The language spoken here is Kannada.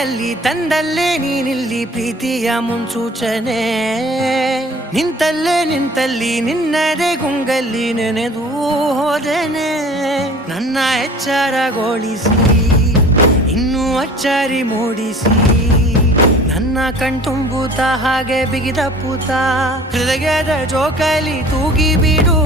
ಕೈಯಲ್ಲಿ ತಂದಲ್ಲೇ ನೀನಿಲ್ಲಿ ಪ್ರೀತಿಯ ಮುನ್ಸೂಚನೆ ನಿಂತಲ್ಲಿ ನಿನ್ನದೇ ಗುಂಗಲ್ಲಿ ನೆನೆದು ಹೋದೆನೆ ನನ್ನ ಎಚ್ಚರಗೊಳಿಸಿ ಇನ್ನೂ ಅಚ್ಚರಿ ಮೂಡಿಸಿ ನನ್ನ ಕಣ್ತುಂಬುತ್ತ ಹಾಗೆ ಬಿಗಿದ ಪೂತ ಹೃದಯದ ಜೋಕಾಲಿ ತೂಗಿ ಬಿಡು